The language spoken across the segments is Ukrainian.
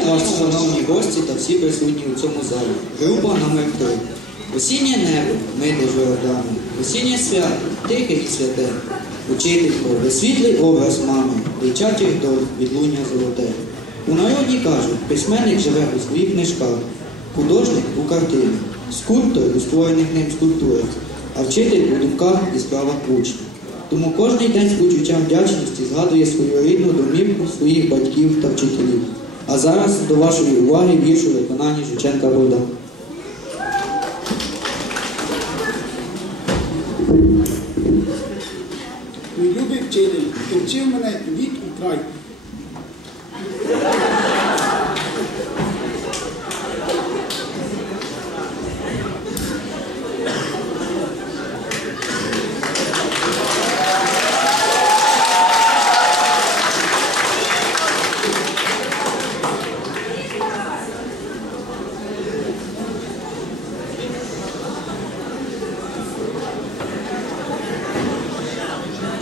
Вітаю шановні гості та всі присутні у цьому залі. Група номер 3 Осіннє небо, мити Жордану, осіннє свято, тихе і святе. Учителько, висвітлий образ мами, дитячих доль відлуння золоте. У народі кажуть, письменник живе у своїх книжках, художник у картинах, скульптор у створених ним скульптурах, а вчитель у думках і справах учнів. Тому кожен день з почуттям вдячності згадує свою рідну домівку своїх батьків та вчителів. А зараз до вашої уваги вірш у виконанні Жученка Богдана. Мій любий вчитель, ти вчив мене вік і край.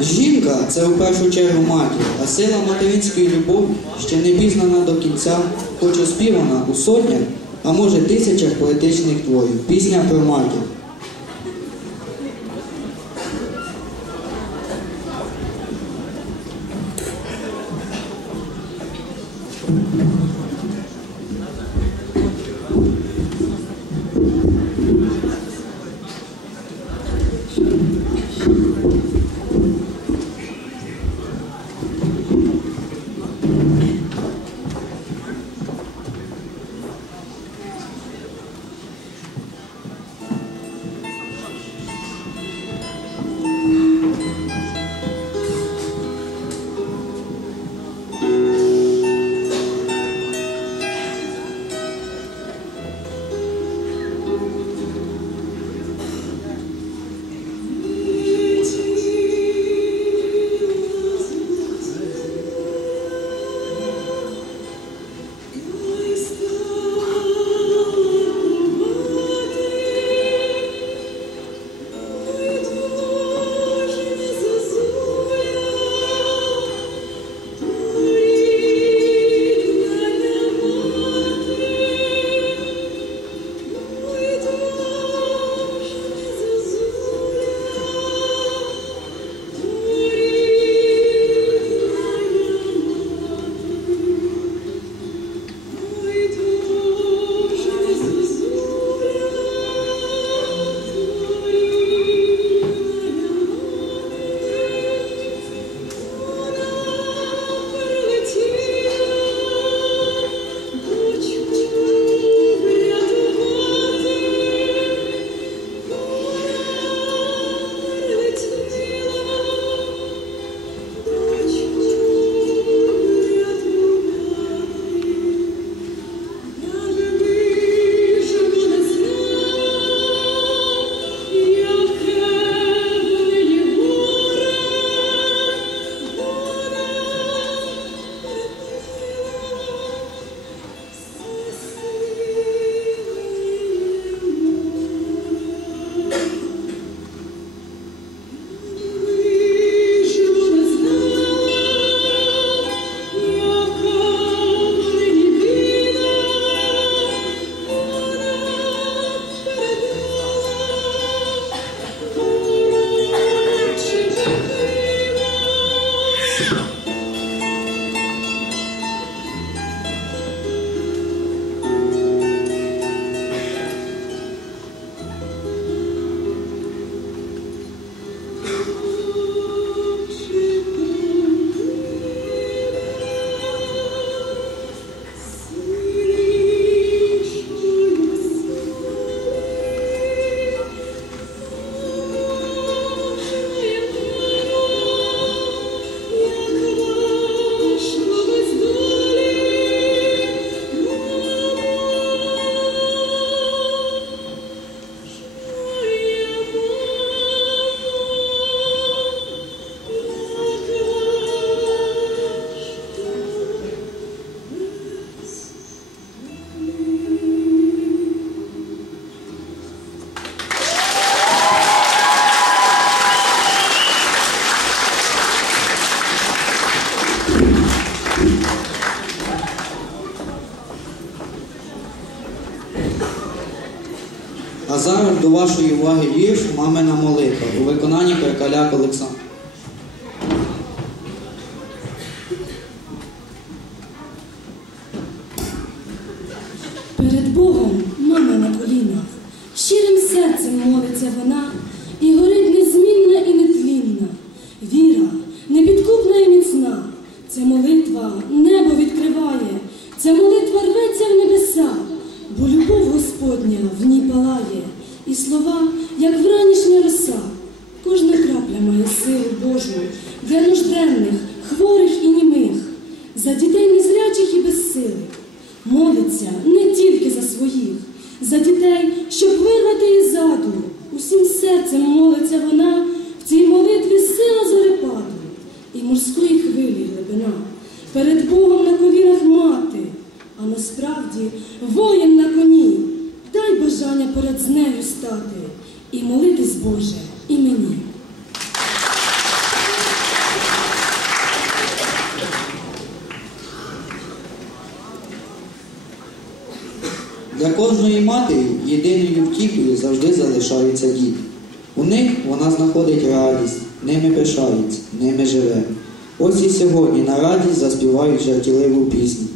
Жінка це в першу чергу матір, а сила материнської любові ще не пізнана до кінця, хоч оспівана у сотнях, а може тисячах поетичних творів. Пісня про матір. Вашої уваги вірш Мамина молитва у виконанні Перкаляк Олександр. Перед Богом мама на колінах, щирим серцем молиться вона, слова, як вранішня роса. Кожна крапля має силу Божу для нужденних, хворих і німих, за дітей незрячих і безсилих. Молиться не тільки за своїх, за дітей, щоб вирвати із заду. Усім серцем молиться вона в цій молитві сила зорепаду і морської хвилі глибина. Перед Богом на колінах мати, а насправді воїн на коні. Дай бажання поряд з нею стати і молитись Боже і мені. Для кожної матері єдиною втіхою завжди залишаються діти. У них вона знаходить радість, ними пишають, ними живе. Ось і сьогодні на радість заспівають жартівливу пісню.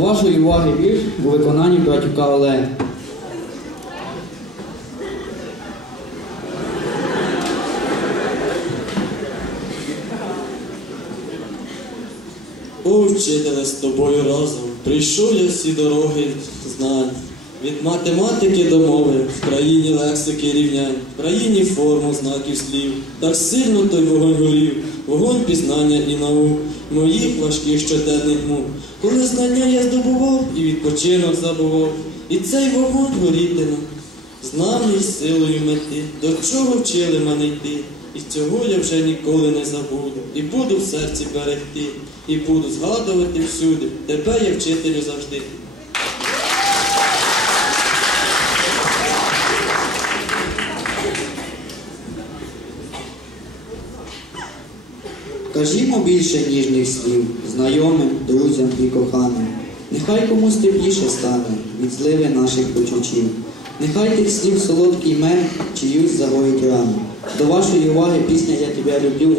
До вашої уваги вірш у виконанні братюка Олега. О, з тобою разом прийшов я всі дороги знань. Від математики до мови, в країні лексики рівнянь, в країні форму знаків слів. Так сильно той вогонь горів, вогонь пізнання і наук, моїх важких щоденних мук. Коли знання я здобував і відпочинок забував, і цей вогонь горітиме, знав мій силою мети, до чого вчили мене йти. І цього я вже ніколи не забуду, і буду в серці берегти, і буду згадувати всюди, тебе я вчителю завжди. Кажімо більше ніжних слів, знайомим, друзям і коханим. Нехай комусь тепліше стане від зливи наших почуттів. Нехай тих слів солодкий мед чиюсь загоїть рану. До вашої уваги пісня Я тебе люблю.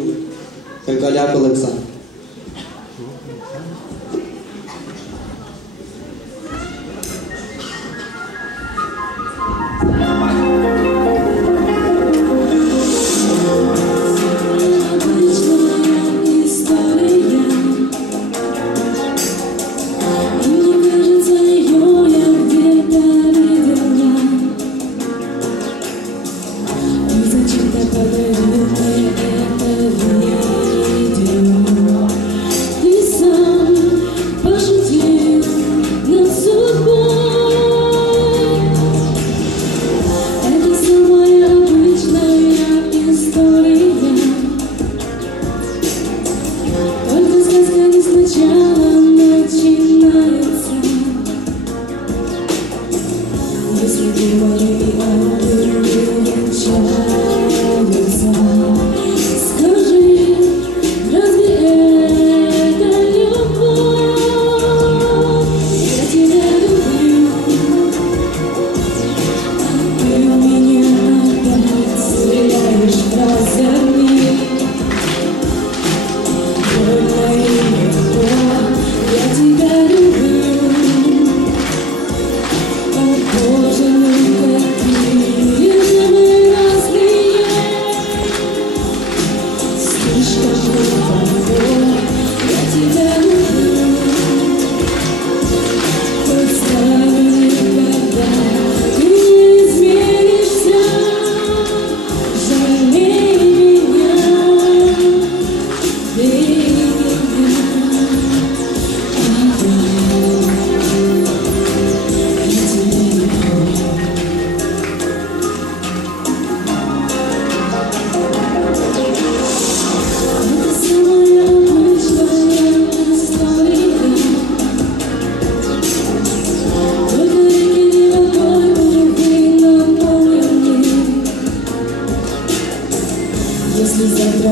Перкаляк Олександр.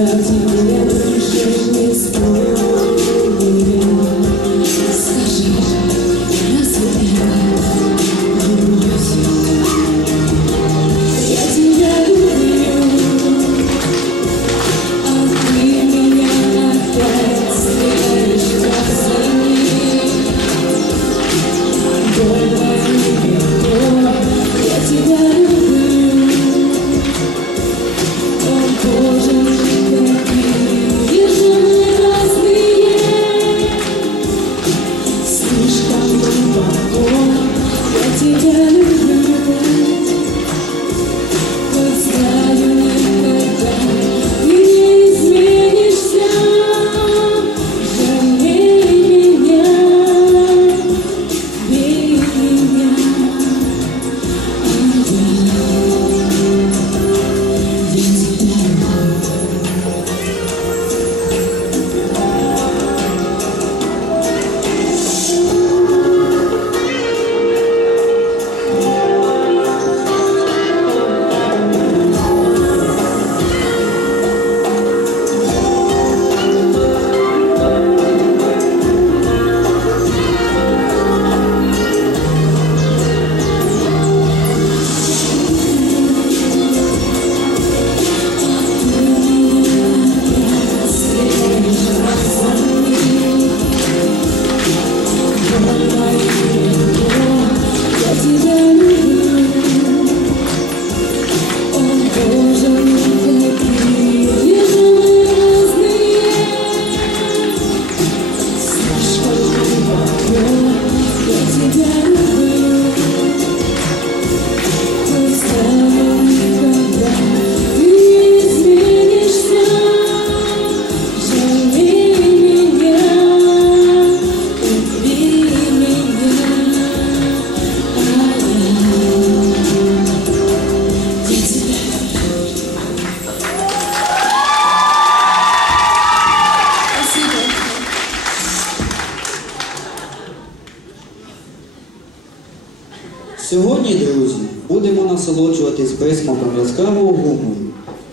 Jesus. Сьогодні, друзі, будемо насолоджуватись присмаком яскравого гумору.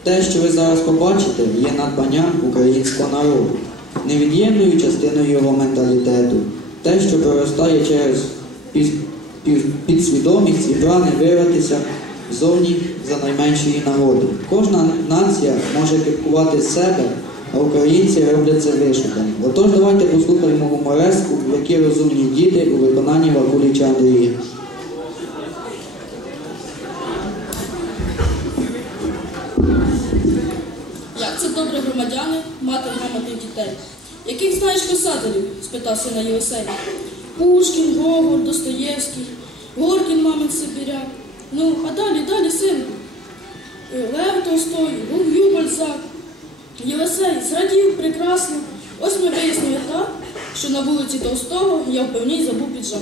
Те, що ви зараз побачите, є надбанням українського народу, невід'ємною частиною його менталітету. Те, що проростає через під- під- підсвідомість і прагне вирватися зовні за найменшої нагоди. Кожна нація може кипкувати себе, а українці роблять це вишукано. Отож, давайте послухаємо гумореску, які розумні діти у виконанні Вакуліча Андрія. Добре громадяни, мати грамотних дітей. Яких знаєш писателів? спитав сина Єлисей. Пушкін, Гогор, Достоєвський, Горкін, мамин Сибіряк. Ну, а далі, далі, синку. Е, Лев Толстой, Гум'ю Бальзак. Єлисей зрадів прекрасно. Ось ми вияснили так, що на вулиці Толстого я в певній забув піджак.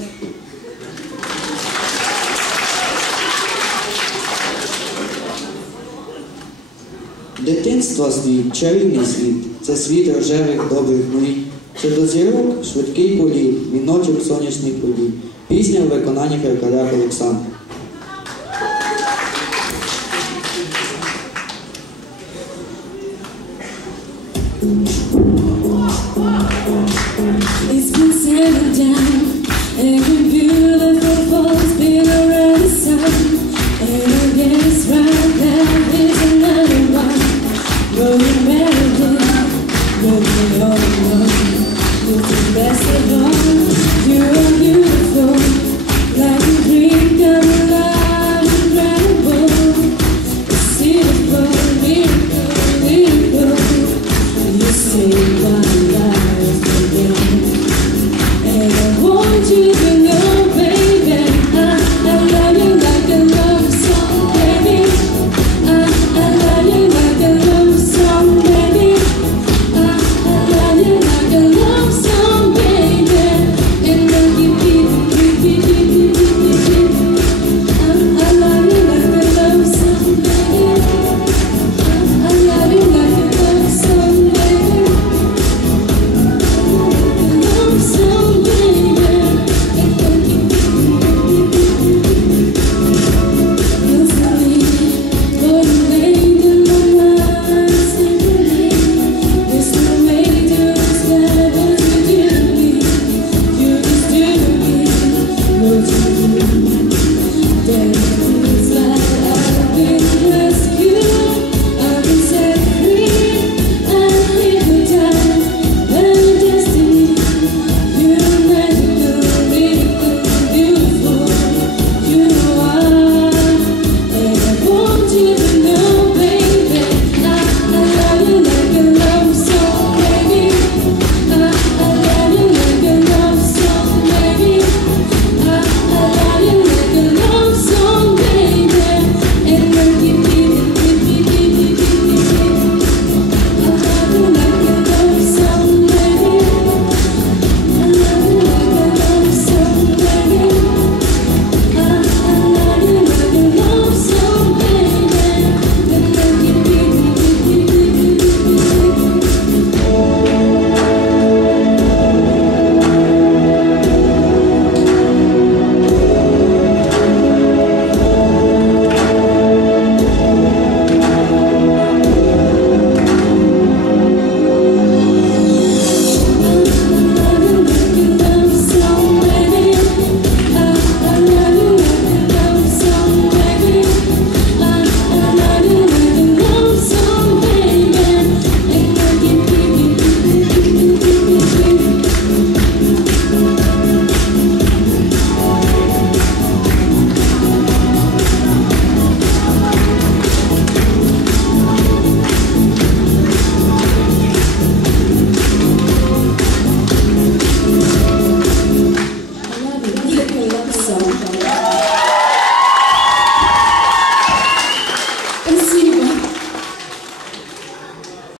Дитинства світ, чарівний світ, це світ рожевих добрих мрій. Це до зірок швидкий політ, міночок сонячних подій. Пісня в виконанні Каркаря Олександра. It's been seven times.